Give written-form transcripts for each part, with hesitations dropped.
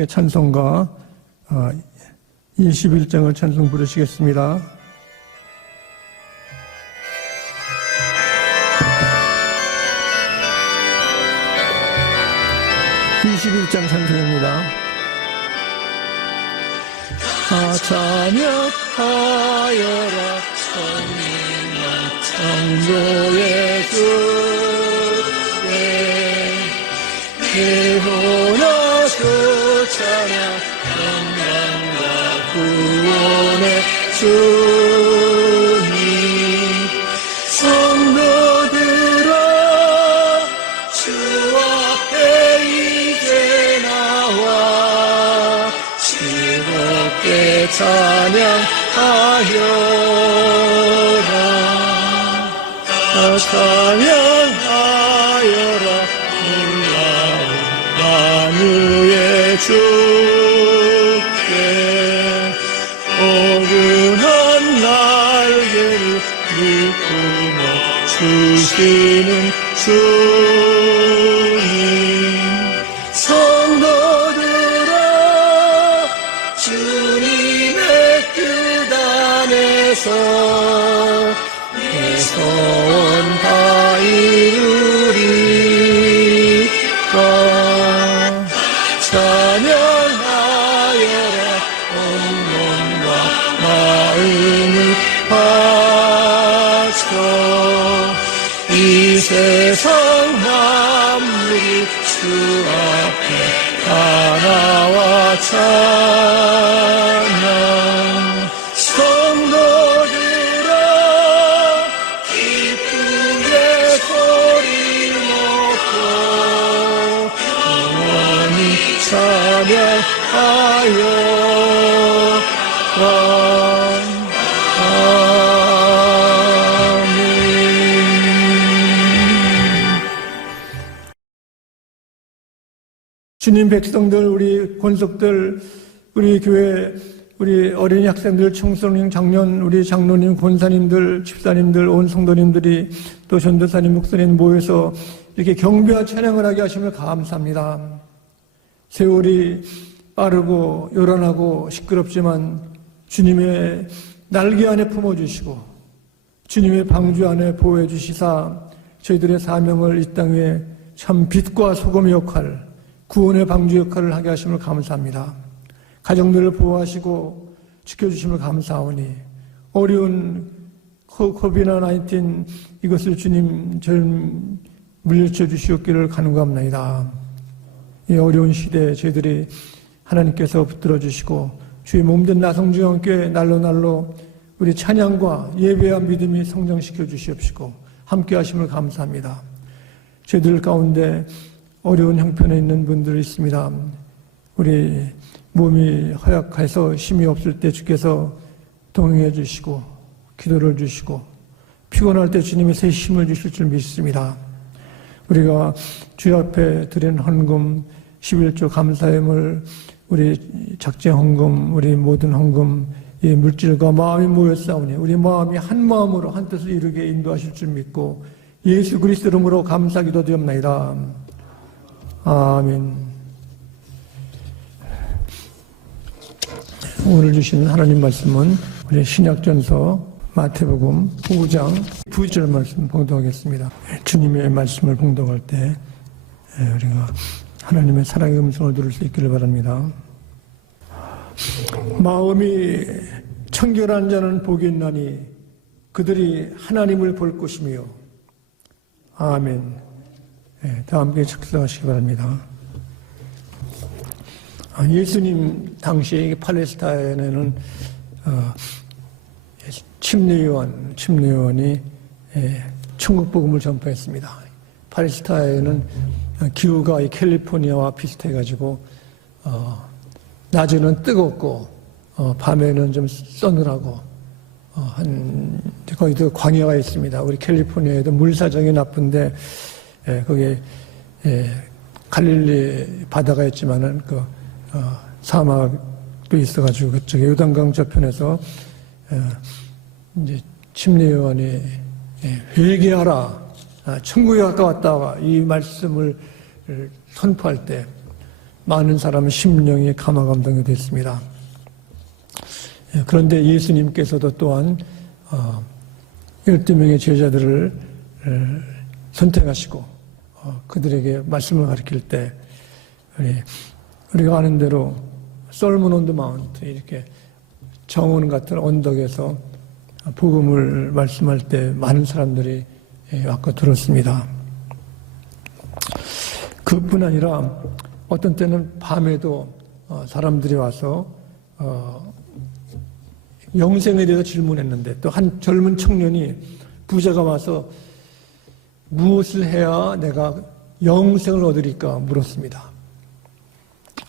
함께 찬송가 21장을 찬송 부르시겠습니다. 21장 찬송입니다. 찬양하여라 창조의 주께 예호나서 찬양 영광과 구원의 주님 성도들아 주 앞에 이제 나와 즐겁게 찬양하여라 찬양하여라 놀라운 만유의 주께 어긋한 날개를 물품어 주시는 주님 성도들아 주님의 뜻 안에서 소원 다 이루리라 찬양하여라 온 몸과 마음을 바쳐 이 세상 만물이 주 앞에 다 나와 찬양 성도들아 기쁘게 소리 높여 영원히 찬양하여 아멘. 주님 백성들, 우리 권속들, 우리 교회, 우리 어린이 학생들, 청소년, 장년, 우리 장로님, 권사님들, 집사님들, 온 성도님들이 또 전도사님, 목사님 모여서 이렇게 경배와 찬양을 하게 하시면 감사합니다. 세월이 빠르고 요란하고 시끄럽지만 주님의 날개 안에 품어주시고 주님의 방주 안에 보호해 주시사 저희들의 사명을 이 땅에 참 빛과 소금의 역할, 구원의 방주 역할을 하게 하심을 감사합니다. 가정들을 보호하시고 지켜주심을 감사하오니 어려운 코비드-19 이것을 주님 저를 물리쳐 주시옵기를 간구합니다. 이 어려운 시대에 저희들이 하나님께서 붙들어 주시고 주의 몸된 나성중앙교회 날로 우리 찬양과 예배와 믿음이 성장시켜 주시옵시고 함께 하심을 감사합니다. 저희들 가운데 어려운 형편에 있는 분들이 있습니다. 우리 몸이 허약해서 힘이 없을 때 주께서 동행해 주시고 기도를 주시고 피곤할 때 주님이 새 힘을 주실 줄 믿습니다. 우리가 주 앞에 드린 헌금 11조 감사함을 우리 작제 헌금, 우리 모든 헌금, 이 물질과 마음이 모였사오니 우리 마음이 한 마음으로 한 뜻을 이루게 인도하실 줄 믿고 예수 그리스도 이름으로 감사기도 드립니다. 아멘. 오늘 주신 하나님 말씀은 우리 신약전서 마태복음 5장 9절 말씀 봉독하겠습니다. 주님의 말씀을 봉독할 때 우리가 하나님의 사랑의 음성을 들을 수 있기를 바랍니다. 마음이 청결한 자는 복이 있나니 그들이 하나님을 볼 것이며 아멘. 다 함께 작성하시기 바랍니다. 예수님 당시에 팔레스타인에는 침례요한이 천국 복음을 전파했습니다. 팔레스타인은 기후가 캘리포니아와 비슷해가지고 낮에는 뜨겁고 밤에는 좀 서늘하고 거기도 광야가 있습니다. 우리 캘리포니아에도 물 사정이 나쁜데 거기에 갈릴리 바다가 있지만은 사막도 있어가지고 그쪽에 요단강 저편에서 이제 침례요한이 회개하라, 천국에 가까웠다 이 말씀을 선포할 때 많은 사람의 심령이 감화감동이 됐습니다. 그런데 예수님께서도 또한 12명의 제자들을 선택하시고 그들에게 말씀을 가르칠 때 우리가 아는 대로 솔몬 온 더 마운트, 이렇게 정원 같은 언덕에서 복음을 말씀할 때 많은 사람들이 와서 들었습니다. 그뿐 아니라 어떤 때는 밤에도 사람들이 와서 영생에 대해서 질문했는데, 또 한 젊은 청년이 부자가 와서 무엇을 해야 내가 영생을 얻으리까 물었습니다.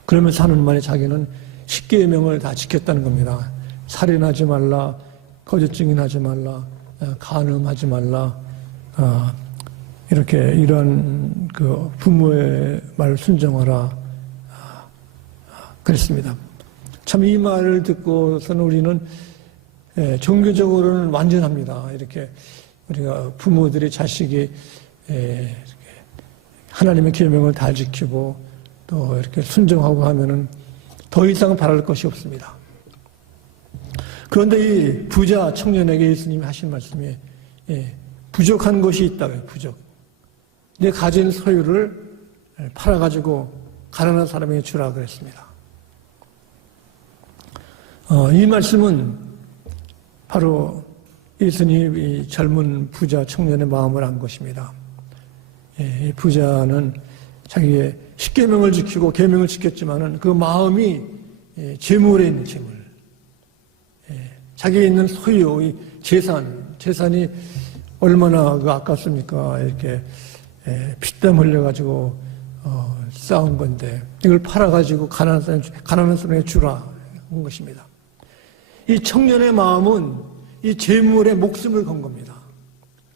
그러면서 하는 말에 자기는 10계명을 다 지켰다는 겁니다. 살인하지 말라, 거짓 증인하지 말라, 간음하지 말라, 이렇게 이러한 그 부모의 말을 순종하라 그랬습니다. 참 이 말을 듣고서는 우리는 종교적으로는 완전합니다. 이렇게 우리가 부모들이 자식이 하나님의 계명을 다 지키고 또 이렇게 순종하고 하면은 더 이상 바랄 것이 없습니다. 그런데 이 부자 청년에게 예수님이 하신 말씀이 부족한 것이 있다고요. 부족. 내 가진 소유를 팔아가지고 가난한 사람에게 주라 그랬습니다. 이 말씀은 바로 예수님이 이 젊은 부자 청년의 마음을 안 것입니다. 이 부자는 자기의 십계명을 지키고 계명을 지켰지만은 그 마음이 재물에 있는 재물, 자기에 있는 소유, 이 재산이 얼마나 아깝습니까? 이렇게 피땀 흘려가지고 쌓은 건데 이걸 팔아가지고 가난한 사람에게 주라 한 것입니다. 이 청년의 마음은 이 재물에 목숨을 건 겁니다.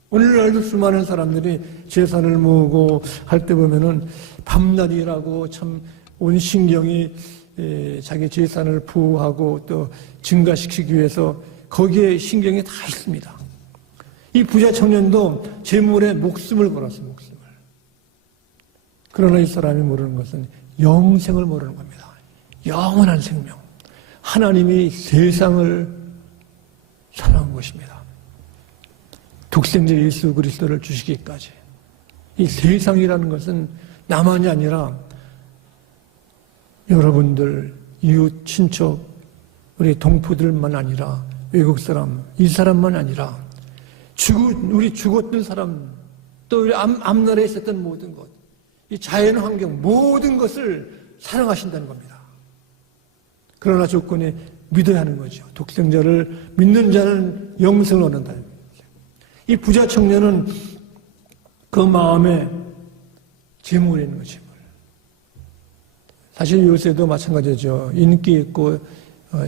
오늘날도 수많은 사람들이 재산을 모으고 할 때 보면은 밤낮 일하고 참 온 신경이 자기 재산을 보호하고 또 증가시키기 위해서 거기에 신경이 다 있습니다. 이 부자 청년도 재물에 목숨을 걸었어요, 목숨을. 그러나 이 사람이 모르는 것은 영생을 모르는 겁니다. 영원한 생명. 하나님이 세상을 사랑한 것입니다. 독생자 예수 그리스도를 주시기까지. 이 세상이라는 것은 나만이 아니라 여러분들, 이웃, 친척, 우리 동포들만 아니라 외국 사람, 이 사람만 아니라 우리 죽었던 사람, 또 우리 앞나라에 있었던 모든 것, 이 자연 환경, 모든 것을 사랑하신다는 겁니다. 그러나 조건이 믿어야 하는 거죠. 독생자를 믿는 자는 영생을 얻는다. 이 부자 청년은 그 마음에 재물이 있는 거죠. 사실 요새도 마찬가지죠. 인기 있고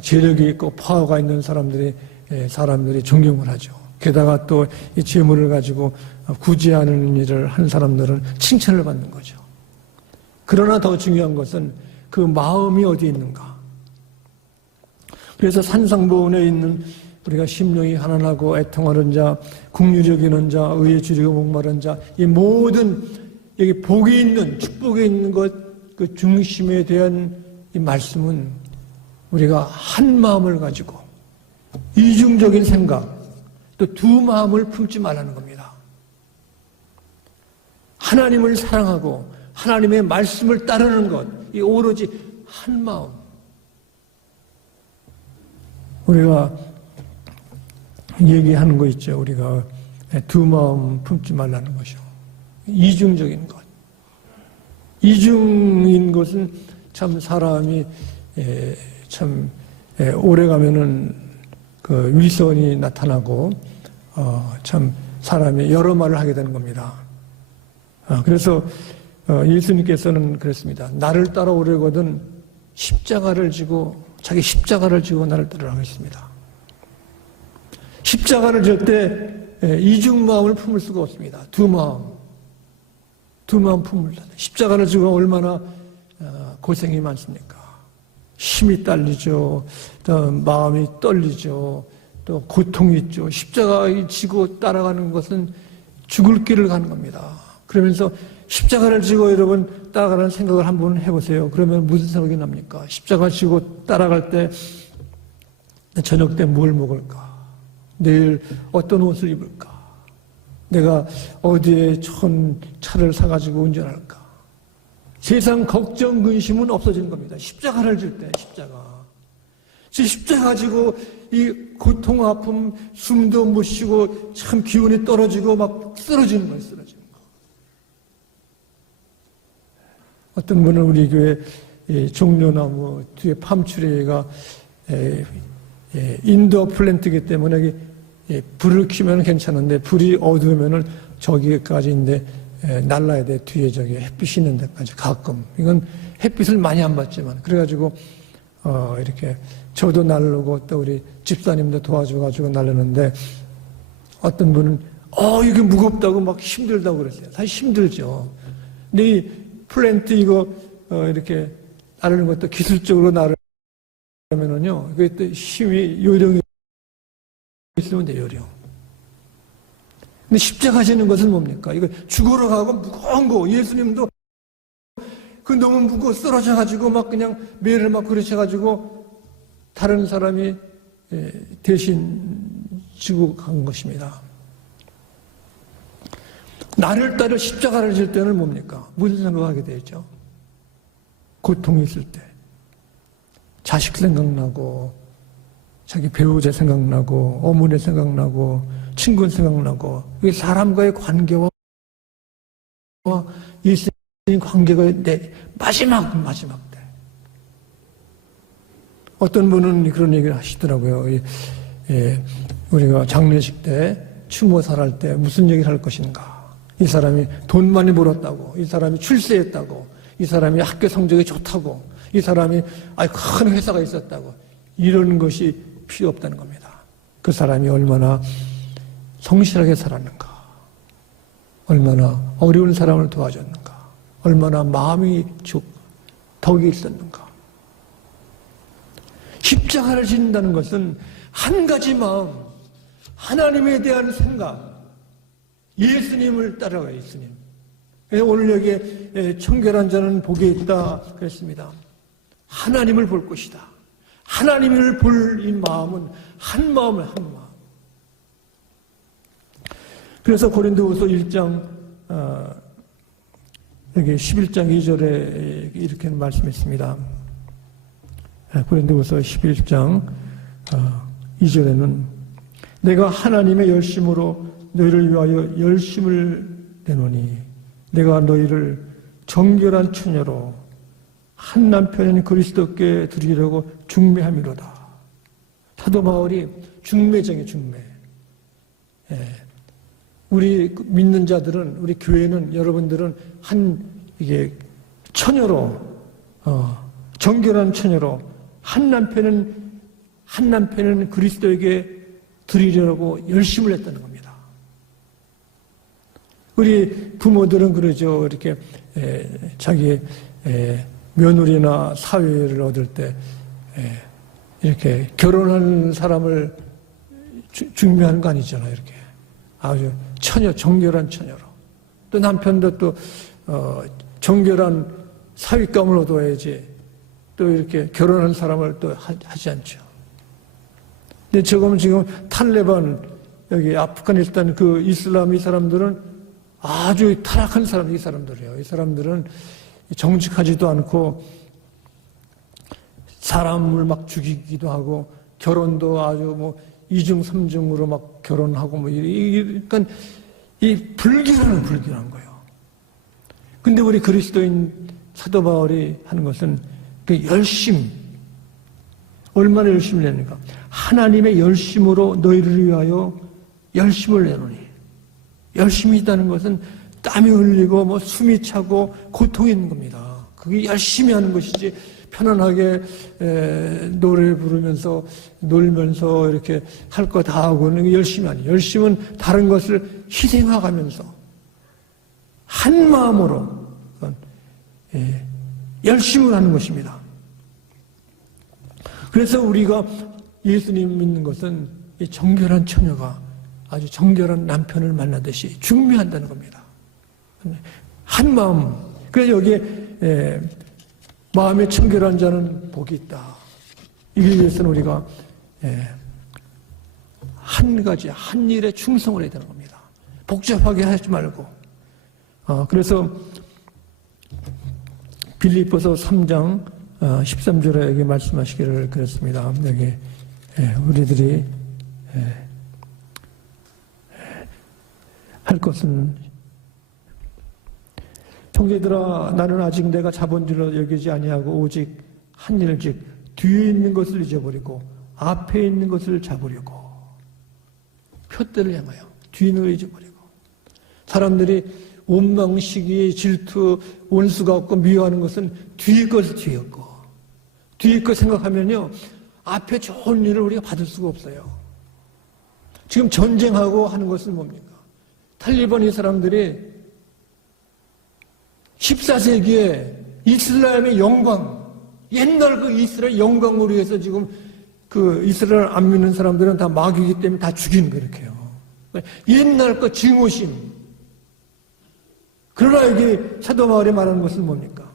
재력이 있고 파워가 있는 사람들이 존경을 하죠. 게다가 또 이 재물을 가지고 구제하는 일을 하는 사람들은 칭찬을 받는 거죠. 그러나 더 중요한 것은 그 마음이 어디에 있는가. 그래서 산상보훈에 있는 우리가 심령이 가난하고 애통하는 자, 긍휼히 여기는 자, 의에 줄이고 목마른 자, 이 모든 여기 복이 있는, 축복이 있는 것, 그 중심에 대한 이 말씀은 우리가 한 마음을 가지고 이중적인 생각, 또 두 마음을 품지 말라는 겁니다. 하나님을 사랑하고 하나님의 말씀을 따르는 것, 이 오로지 한 마음. 우리가 얘기하는 거 있죠. 우리가 두 마음 품지 말라는 것이요. 이중적인 것. 이중인 것은 참 사람이 참 오래 가면은 그 위선이 나타나고 참 사람이 여러 말을 하게 되는 겁니다. 그래서 예수님께서는 그랬습니다. 나를 따라오려거든 십자가를 지고 자기 십자가를 지고 나를 따르라고 했습니다. 십자가를 질 때 이중 마음을 품을 수가 없습니다. 두 마음 품을 때 십자가를 지고 얼마나 고생이 많습니까? 힘이 딸리죠. 또 마음이 떨리죠. 또 고통이 있죠. 십자가 지고 따라가는 것은 죽을 길을 가는 겁니다. 그러면서 십자가를 지고 여러분 따라가는 생각을 한번 해보세요. 그러면 무슨 생각이 납니까? 십자가 지고 따라갈 때 저녁 때 뭘 먹을까? 내일 어떤 옷을 입을까? 내가 어디에 좋은 차를 사가지고 운전할까? 세상 걱정, 근심은 없어지는 겁니다. 십자가를 질 때, 십자가. 십자가 지고 이 고통, 아픔, 숨도 못 쉬고 참 기운이 떨어지고 막 쓰러지는 거예요, 쓰러지는 거. 어떤 분은 우리 교회 종려나무 뒤에 팜추리가 인도어 플랜트이기 때문에 불을 켜면 괜찮은데 불이 어두우면은 저기까지인데 날라야 돼. 뒤에 저기 햇빛이 있는 데까지 가끔. 이건 햇빛을 많이 안 받지만 그래가지고 이렇게 저도 날르고 또 우리 집사님도 도와줘가지고 날르는데 어떤 분은 이게 무겁다고 막 힘들다고 그랬어요. 사실 힘들죠. 근데 이 플랜트 이거 이렇게 나르는 것도 기술적으로 나르면은요, 이게 또 힘이 요령이 있으면 돼요, 요령. 근데 십자가 지는 것은 뭡니까? 이거 죽으러 가고 무거운 거, 예수님도 그 너무 무거워 쓰러져가지고 막 그냥 매를 막 그르쳐가지고 다른 사람이 대신 지고 간 것입니다. 나를 따라 십자가를 질 때는 뭡니까? 무슨 생각하게 되죠? 고통이 있을 때. 자식 생각나고, 자기 배우자 생각나고, 어머니 생각나고, 친구 생각나고, 이게 사람과의 관계와 예수님 관계가 내 마지막 때. 어떤 분은 그런 얘기를 하시더라고요. 우리가 장례식 때, 추모사할 때 무슨 얘기를 할 것인가. 이 사람이 돈 많이 벌었다고, 이 사람이 출세했다고, 이 사람이 학교 성적이 좋다고, 이 사람이 큰 회사가 있었다고, 이런 것이 필요 없다는 겁니다. 그 사람이 얼마나 성실하게 살았는가, 얼마나 어려운 사람을 도와줬는가, 얼마나 마음이 덕이 있었는가. 십자가를 지는다는 것은 한 가지 마음, 하나님에 대한 생각, 예수님을 따라가요, 예수님. 그래서 오늘 여기에 청결한 자는 복이 있다 그랬습니다. 하나님을 볼 것이다. 하나님을 볼 이 마음은 한 마음을 한 마음. 그래서 고린도후서 1장 여기 11장 2절에 이렇게 말씀했습니다. 고린도후서 11장 2절에는 내가 하나님의 열심으로 너희를 위하여 열심을 내노니 내가 너희를 정결한 처녀로 한 남편인 그리스도께 드리려고 중매함이로다. 사도 바울이 중매쟁이 중매. 우리 믿는 자들은, 우리 교회는, 여러분들은 이게 처녀로, 정결한 처녀로 한 남편은 그리스도에게 드리려고 열심을 했다는 겁니다. 우리 부모들은 그러죠. 이렇게 자기 며느리나 사위를 얻을 때 이렇게 결혼한 사람을 중매하는 거 아니잖아요. 이렇게 아주 처녀, 정결한 처녀로. 또 남편도 또 정결한 사위감을 얻어야지. 또 이렇게 결혼한 사람을 또 하지 않죠. 근데 지금 탈레반 여기 아프가니스탄 그 이슬람 이 사람들은 아주 타락한 사람, 이 사람들이에요. 이 사람들은 정직하지도 않고 사람을 막 죽이기도 하고 결혼도 아주 뭐 이중 삼중으로 막 결혼하고 뭐 그러니까 이 불길한 거예요. 근데 우리 그리스도인 사도 바울이 하는 것은 그 열심, 얼마나 열심을 내는가? 하나님의 열심으로 너희를 위하여 열심을 내노니. 열심히 있다는 것은 땀이 흘리고 뭐 숨이 차고 고통이 있는 겁니다. 그게 열심히 하는 것이지 편안하게 노래 부르면서 놀면서 이렇게 할 거 다 하고는 열심이 아니에요. 열심은 다른 것을 희생하면서 한 마음으로 열심을 하는 것입니다. 그래서 우리가 예수님 믿는 것은 이 정결한 처녀가 아주 정결한 남편을 만나듯이 중매한다는 겁니다. 한 마음. 그래서 여기에 마음에 청결한 자는 복이 있다. 이기 위해서는 우리가 한 가지, 한 일에 충성을 해야 되는 겁니다. 복잡하게 하지 말고. 그래서 빌립보서 3장 13절에 여기 말씀하시기를 그랬습니다. 여기 우리들이 할 것은 형제들아 나는 아직 내가 자본줄로 여기지 아니하고 오직 한 일 즉 뒤에 있는 것을 잊어버리고 앞에 있는 것을 잡으려고 표대를 향하여 뒤에 있는 걸 잊어버리고 사람들이 원망, 시기, 질투, 원수가 없고 미워하는 것은 뒤에 것을 뒤에 없고 뒤에 것 생각하면요 앞에 좋은 일을 우리가 받을 수가 없어요. 지금 전쟁하고 하는 것은 뭡니까? 탈리반 이 사람들이 14세기에 이슬람의 영광, 옛날 그 이스라엘 영광으로 해서 지금 그 이스라엘 안 믿는 사람들은 다 마귀이기 때문에 다 죽이는 거 이렇게 해요. 옛날 그 증오심. 그러나 여기 사도 바울이 말하는 것은 뭡니까?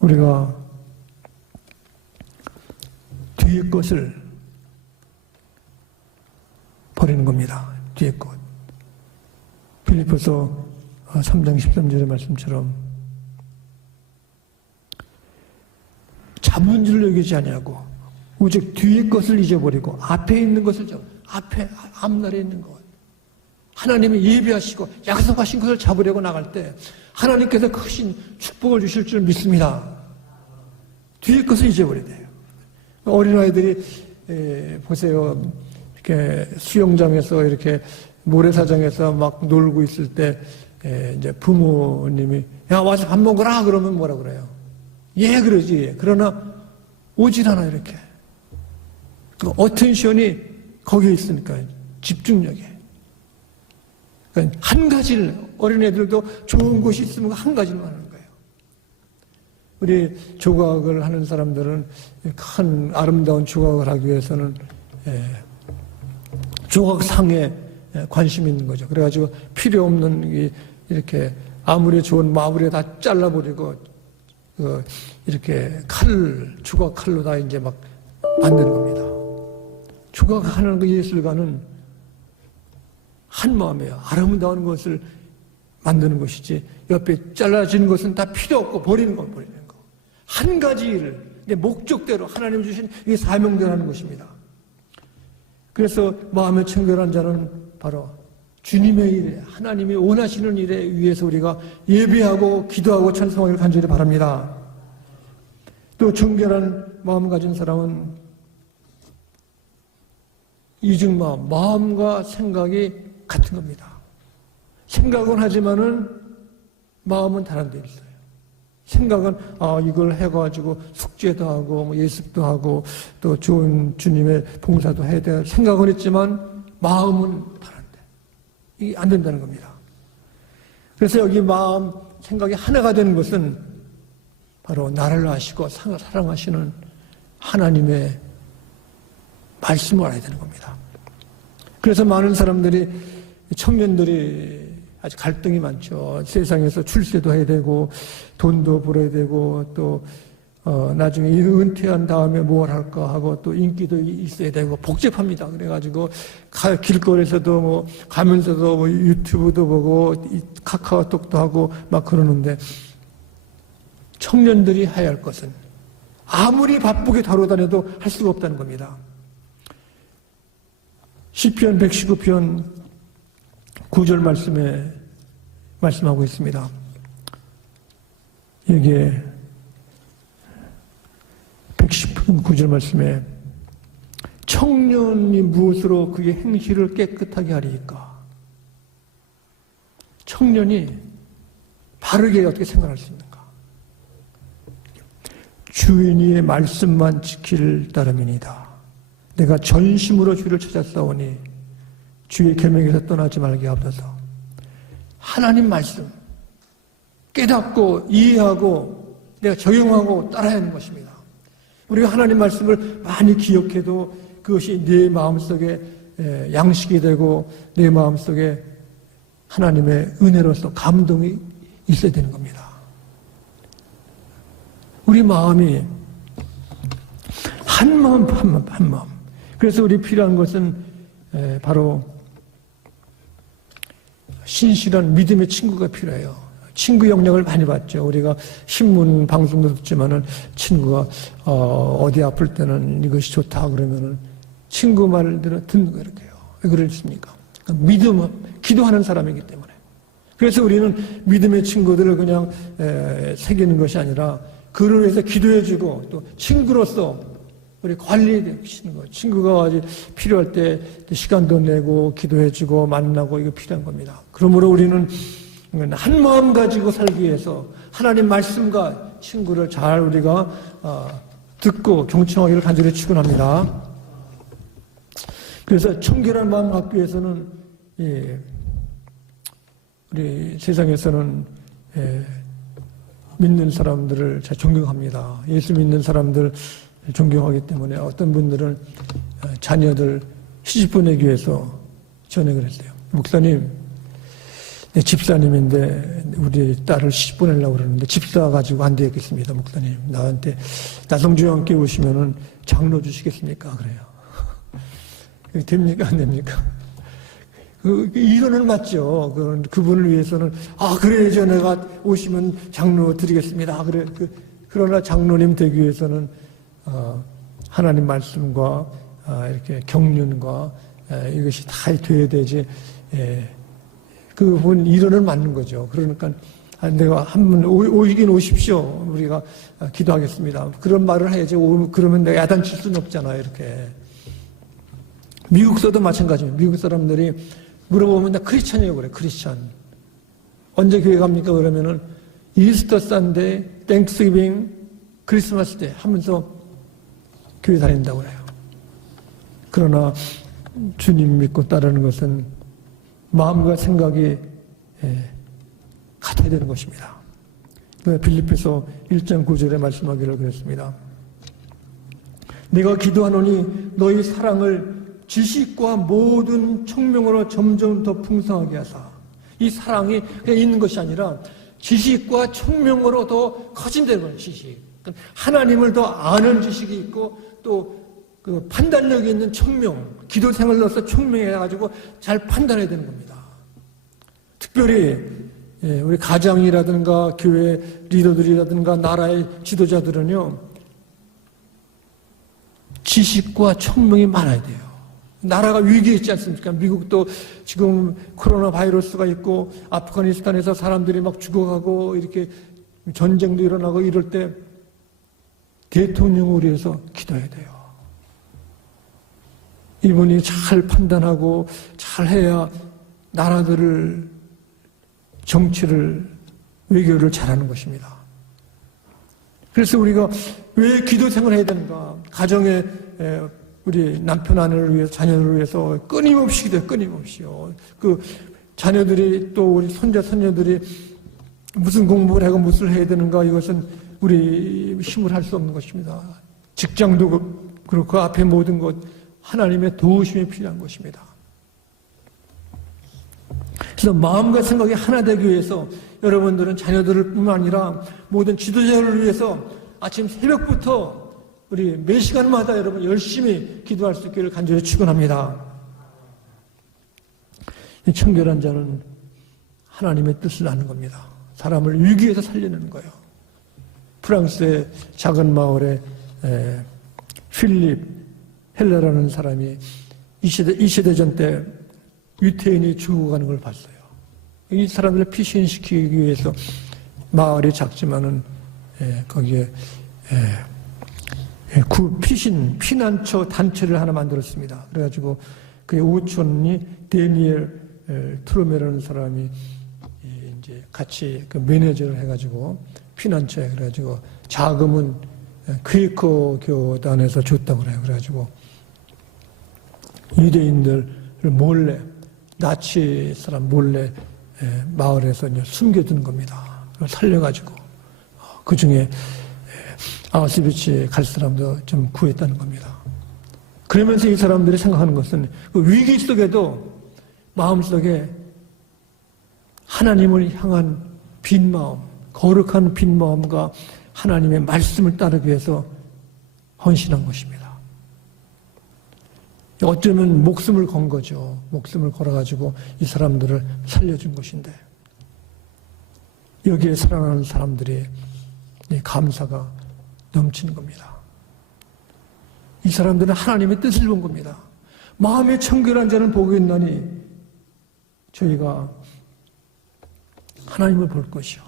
우리가 뒤의 것을 버리는 겁니다. 뒤의 것. 빌립보서 3장 13절의 말씀처럼 자본줄을 여기지 아니하고 오직 뒤의 것을 잊어버리고 앞에 있는 것을 앞에 앞날에 있는 것 하나님이 예비하시고 약속하신 것을 잡으려고 나갈 때 하나님께서 크신 축복을 주실 줄 믿습니다. 뒤의 것을 잊어버려야 돼요. 어린아이들이 보세요. 이렇게 수영장에서 이렇게 모래사장에서 막 놀고 있을 때 이제 부모님이 야 와서 밥 먹으라 그러면 뭐라 그래요? 예 그러지. 그러나 오질 않아 이렇게. 그 어텐션이 거기에 있으니까 집중력에. 그러니까 한 가지를 어린애들도 좋은 곳이 있으면 한 가지만 하는 거예요. 우리 조각을 하는 사람들은 큰 아름다운 조각을 하기 위해서는 조각상에 관심이 있는 거죠. 그래가지고 필요 없는 이렇게 아무리 좋은 마블에 다 잘라버리고 이렇게 조각 칼로 다 이제 막 만드는 겁니다. 조각하는 그 예술가는 한 마음이에요. 아름다운 것을 만드는 것이지 옆에 잘라지는 것은 다 필요 없고 버리는 거. 한 가지 일을 목적대로 하나님 주신 이 사명대로 하는 것입니다. 그래서 마음에 청결한 자는 바로 주님의 일에 하나님이 원하시는 일에 위해서 우리가 예배하고 기도하고 찬송하기를 간절히 바랍니다. 또 정결한 마음 가진 사람은 이중마음, 마음과 생각이 같은 겁니다. 생각은 하지만은 마음은 다른 데 있어요. 생각은 이걸 해가지고 숙제도 하고 뭐 예습도 하고 또 좋은 주님의 봉사도 해야 돼. 생각은 있지만 마음은 다른데 이게 안 된다는 겁니다. 그래서 여기 마음 생각이 하나가 되는 것은 바로 나를 아시고 사랑하시는 하나님의 말씀을 알아야 되는 겁니다. 그래서 많은 사람들이 청년들이 아주 갈등이 많죠. 세상에서 출세도 해야 되고 돈도 벌어야 되고 또 나중에 은퇴한 다음에 뭘 할까 하고 또 인기도 있어야 되고 복잡합니다. 그래가지고 길거리에서도 뭐 가면서도 뭐 유튜브도 보고 카카오톡도 하고 막 그러는데 청년들이 해야 할 것은 아무리 바쁘게 다루다녀도 할 수가 없다는 겁니다. 시편 119편 9절 말씀에 말씀하고 있습니다. 여기에 110편 9절 말씀에 청년이 무엇으로 그의 행실을 깨끗하게 하리이까? 청년이 바르게 어떻게 생각할 수 있는가? 주인의 말씀만 지킬 따름이니이다. 내가 전심으로 주를 찾았사오니 주의 계명에서 떠나지 말게 하옵소서. 하나님 말씀 깨닫고 이해하고 내가 적용하고 따라야 하는 것입니다. 우리가 하나님 말씀을 많이 기억해도 그것이 내 마음속에 양식이 되고 내 마음속에 하나님의 은혜로서 감동이 있어야 되는 겁니다. 우리 마음이 한 마음. 그래서 우리 필요한 것은 바로 신실한 믿음의 친구가 필요해요. 친구 영향을 많이 받죠. 우리가 신문, 방송도 듣지만은 친구가 어디 아플 때는 이것이 좋다 그러면은 친구 말을 듣는 거 이렇게 해요. 왜 그러십니까? 믿음, 기도하는 사람이기 때문에. 그래서 우리는 믿음의 친구들을 그냥 새기는 것이 아니라 그를 위해서 기도해주고 또 친구로서 우리 관리해주시는 거예요. 친구가 아주 필요할 때 시간도 내고 기도해주고 만나고 이거 필요한 겁니다. 그러므로 우리는 한 마음 가지고 살기 위해서 하나님 말씀과 친구를 잘 우리가 듣고 경청하기를 간절히 축원합니다. 그래서 청결한 마음 갖기 위해서는 우리 세상에서는 믿는 사람들을 잘 존경합니다. 예수 믿는 사람들 존경하기 때문에 어떤 분들은 자녀들 시집 보내기 위해서 전행을 했어요. 목사님, 집사님인데 우리 딸을 시집 보내려고 그러는데 집사 가지고 안 되겠습니다. 목사님, 나한테 나성주와 함께 오시면은 장로 주시겠습니까? 그래요. 됩니까? 안 됩니까? 이거는 맞죠. 그분을 위해서는 그래야죠. 내가 오시면 장로 드리겠습니다. 그래. 그러나 장로님 되기 위해서는 하나님 말씀과 이렇게 경륜과 이것이 다 돼야 되지. 그분 이론은 맞는 거죠. 그러니까 내가 한번 오시긴 오십시오. 우리가 기도하겠습니다. 그런 말을 해야지. 그러면 내가 야단칠 수는 없잖아요. 이렇게. 미국서도 마찬가지입니다. 미국 사람들이 물어보면 나 크리스찬이라고 그래. 크리스찬. 언제 교회 갑니까? 그러면은 이스터 산데이, 땡스기빙, 크리스마스 때 하면서 교회 다닌다고 그래요. 그러나 주님 믿고 따르는 것은 마음과 생각이 같아야 되는 것입니다. 빌립보서 1장 9절에 말씀하기를 그랬습니다. 내가 기도하노니 너희 사랑을 지식과 모든 총명으로 점점 더 풍성하게 하사. 이 사랑이 그냥 있는 것이 아니라 지식과 총명으로 더 커진다는 거예요. 지식. 하나님을 더 아는 지식이 있고 또 그 판단력이 있는 총명, 기도 생활로서 총명해가지고 잘 판단해야 되는 겁니다. 특별히 우리 가정이라든가 교회 리더들이라든가 나라의 지도자들은요, 지식과 총명이 많아야 돼요. 나라가 위기에 있지 않습니까? 미국도 지금 코로나 바이러스가 있고 아프가니스탄에서 사람들이 막 죽어가고 이렇게 전쟁도 일어나고 이럴 때 대통령을 위해서 기도해야 돼요. 이분이 잘 판단하고 잘 해야 나라들을 정치를 외교를 잘하는 것입니다. 그래서 우리가 왜 기도 생활을 해야 되는가? 가정에 우리 남편 아내를 위해서 자녀들을 위해서 끊임없이 기도해요. 끊임없이요. 그 자녀들이 또 우리 손자 손녀들이 무슨 공부를 하고 무엇을 해야 되는가? 이것은 우리 힘을 할 수 없는 것입니다. 직장도 그렇고 앞에 모든 것 하나님의 도우심이 필요한 것입니다. 그래서 마음과 생각이 하나 되기 위해서 여러분들은 자녀들을 뿐만 아니라 모든 지도자를 위해서 아침 새벽부터 우리 매 시간마다 여러분 열심히 기도할 수 있기를 간절히 축원합니다. 이 청결한 자는 하나님의 뜻을 아는 겁니다. 사람을 위기에서 살려내는 거예요. 프랑스의 작은 마을에 필립 헬레라는 사람이 이시대전 때 유태인이 죽어가는 걸 봤어요. 이 사람들을 피신시키기 위해서 마을이 작지만은 거기에 피난처 단체를 하나 만들었습니다. 그래가지고 그의 오촌이 데니엘 트로메라는 사람이 이제 같이 그 매니저를 해가지고 피난처에 그래가지고 자금은 퀘이커 교단에서 줬다고 그래요. 그래가지고 유대인들을 몰래 나치 사람 몰래 마을에서 이제 숨겨두는 겁니다. 살려가지고 그 중에 아우슈비츠에 갈 사람도 좀 구했다는 겁니다. 그러면서 이 사람들이 생각하는 것은 그 위기 속에도 마음속에 하나님을 향한 빈 마음, 거룩한 빈 마음과 하나님의 말씀을 따르기 위해서 헌신한 것입니다. 어쩌면 목숨을 건 거죠. 목숨을 걸어가지고 이 사람들을 살려준 것인데, 여기에 살아나는 사람들이 감사가 넘치는 겁니다. 이 사람들은 하나님의 뜻을 본 겁니다. 마음에 청결한 자는 복이 있나니 저희가 하나님을 볼 것이요.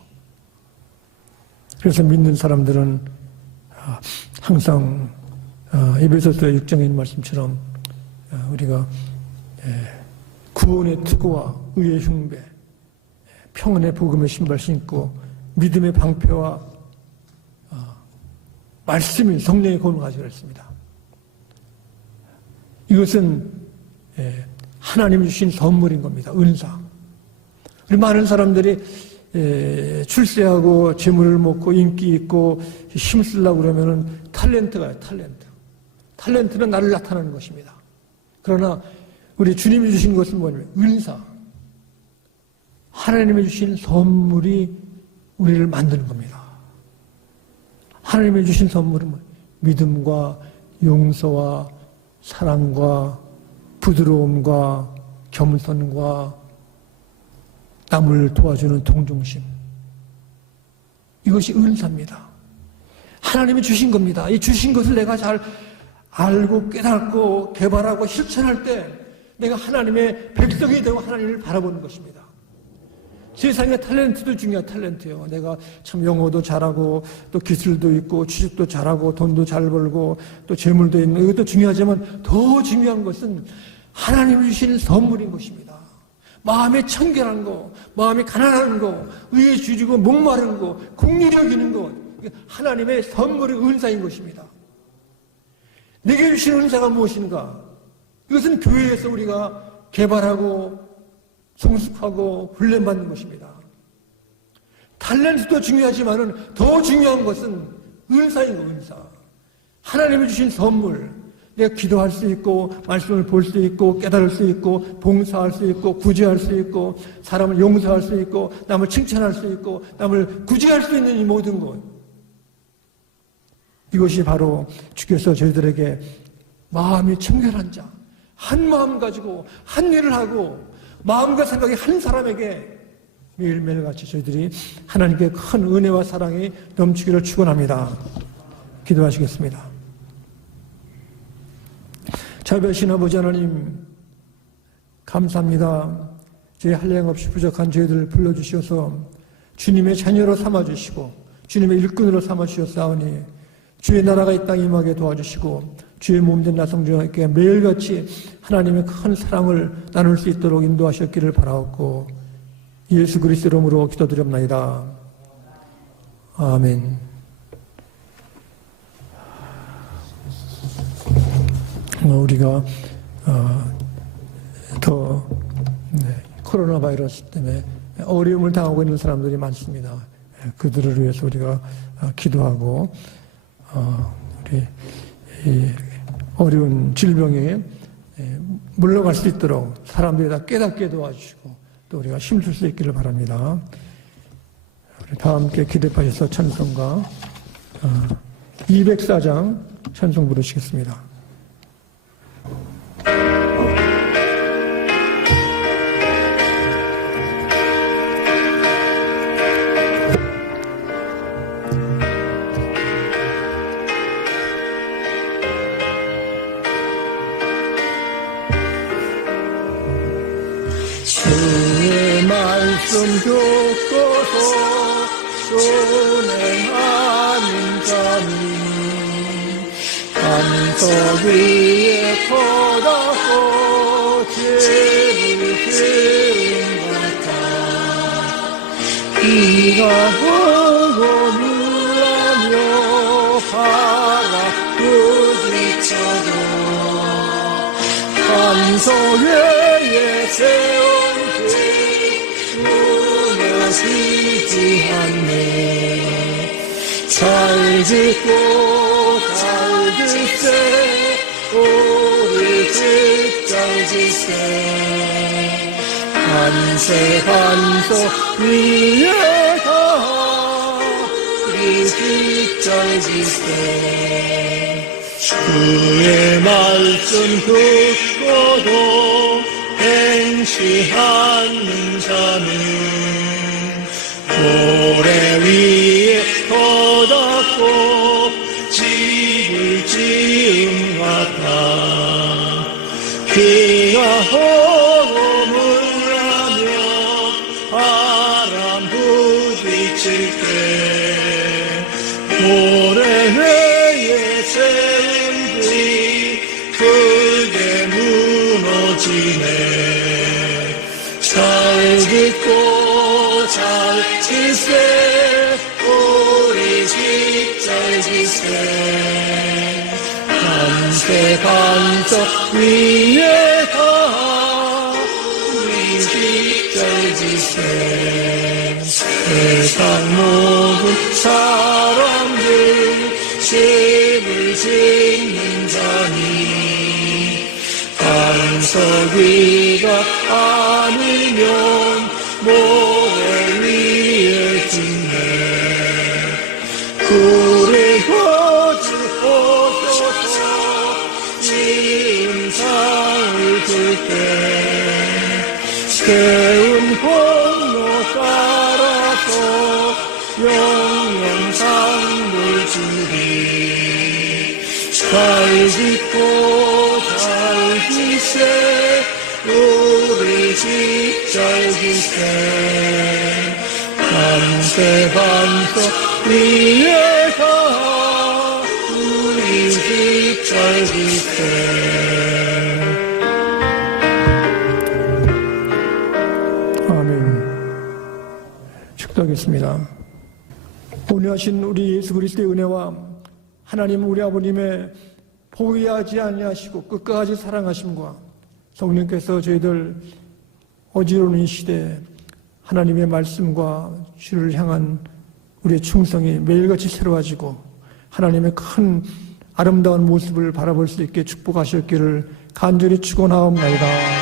그래서 믿는 사람들은 항상 에베소서 6장의 말씀처럼 우리가 구원의 투구와 의의 흉배, 평안의 복음의 신발 신고 믿음의 방패와 말씀이 성령의 검을 가지고 있습니다. 이것은 하나님이 주신 선물인 겁니다. 은사. 우리 많은 사람들이 출세하고 재물을 먹고 인기 있고 힘쓰려고 그러면은 탤런트가요, 탤런트. 탤런트는 나를 나타내는 것입니다. 그러나 우리 주님이 주신 것은 뭐냐면 은사. 하나님이 주신 선물이 우리를 만드는 겁니다. 하나님이 주신 선물은 믿음과 용서와 사랑과 부드러움과 겸손과 남을 도와주는 동정심. 이것이 은사입니다. 하나님이 주신 겁니다. 이 주신 것을 내가 잘 알고 깨닫고 개발하고 실천할 때 내가 하나님의 백성이 되고 하나님을 바라보는 것입니다. 세상의 탤런트도 중요한 탤런트예요. 내가 참 영어도 잘하고 또 기술도 있고 취직도 잘하고 돈도 잘 벌고 또 재물도 있는 이것도 중요하지만 더 중요한 것은 하나님이 주신 선물인 것입니다. 마음에 청결한 거, 마음이 가난한 거, 의에 주지고 목마른 거, 국리력 있는 것, 하나님의 선물의 은사인 것입니다. 내게 주신 은사가 무엇인가? 이것은 교회에서 우리가 개발하고 성숙하고 훈련받는 것입니다. 탤런트도 중요하지만은 더 중요한 것은 은사인 거, 은사. 하나님이 주신 선물. 내가 기도할 수 있고 말씀을 볼 수 있고 깨달을 수 있고 봉사할 수 있고 구제할 수 있고 사람을 용서할 수 있고 남을 칭찬할 수 있고 남을 구제할 수 있는 이 모든 것. 이것이 바로 주께서 저희들에게 마음이 청결한 자, 한 마음 가지고 한 일을 하고 마음과 생각이 한 사람에게 매일매일같이 저희들이 하나님께 큰 은혜와 사랑이 넘치기를 축원합니다. 기도하시겠습니다. 자비하신 아버지 하나님, 감사합니다. 저희 한량없이 부족한 저희들을 불러주셔서 주님의 자녀로 삼아주시고 주님의 일꾼으로 삼아주셨사오니 주의 나라가 이 땅에 임하게 도와주시고 주의 몸된 나성중에게 매일같이 하나님의 큰 사랑을 나눌 수 있도록 인도하셨기를 바라옵고 예수 그리스도 이름으로 기도드립나이다. 아멘. 우리가 더 코로나 바이러스 때문에 어려움을 당하고 있는 사람들이 많습니다. 그들을 위해서 우리가 기도하고 우리 이 어려운 질병에 물러갈 수 있도록 사람들이 다 깨닫게 도와주시고 또 우리가 힘쓸 수 있기를 바랍니다. 우리 다 함께 기대하셔서 찬송가 204장 찬송 부르시겠습니다. 주의 말씀 듣고서 순행하는 자는 반석 위에 터다고 죄를 지은 같아 비가 오고 물하며 바람 부딪혀도 반석 위에 세운 무너지지 않네. 잘 짓고 잘 짓세 우리 집 잘 짓세 만세 반석 위에 가 우리 직절지세 주의 말씀 듣고도 행치 않는 자는 모래 위에 터닫고 집을 지은 같아 비가 오고 물나며 바람 부딪힐 때 모래 위에 세운 뒤 크게 무너지네 잘 듣고 잘 지세 우리 직절지세 만세 반석 위에 가 우리 직절지세 세상 모든 사람들 집을 짓는 자니 반석 위가 아니면 모래 위에 짓네 구리 거주하셔서 진상을 들때 세운 공로 따라서 영영상을 주리 잘 짓고 잘 지세 우리 직절지세 만세 반석 위에 가 우리 직절지세 아멘. 축도하겠습니다. 온유하신 우리 예수 그리스도의 은혜와 하나님 우리 아버님의 포기하지 아니하시고 끝까지 사랑하심과 성령께서 저희들 어지러운 시대에 하나님의 말씀과 주를 향한 우리의 충성이 매일같이 새로워지고 하나님의 큰 아름다운 모습을 바라볼 수 있게 축복하셨기를 간절히 축원하옵나이다.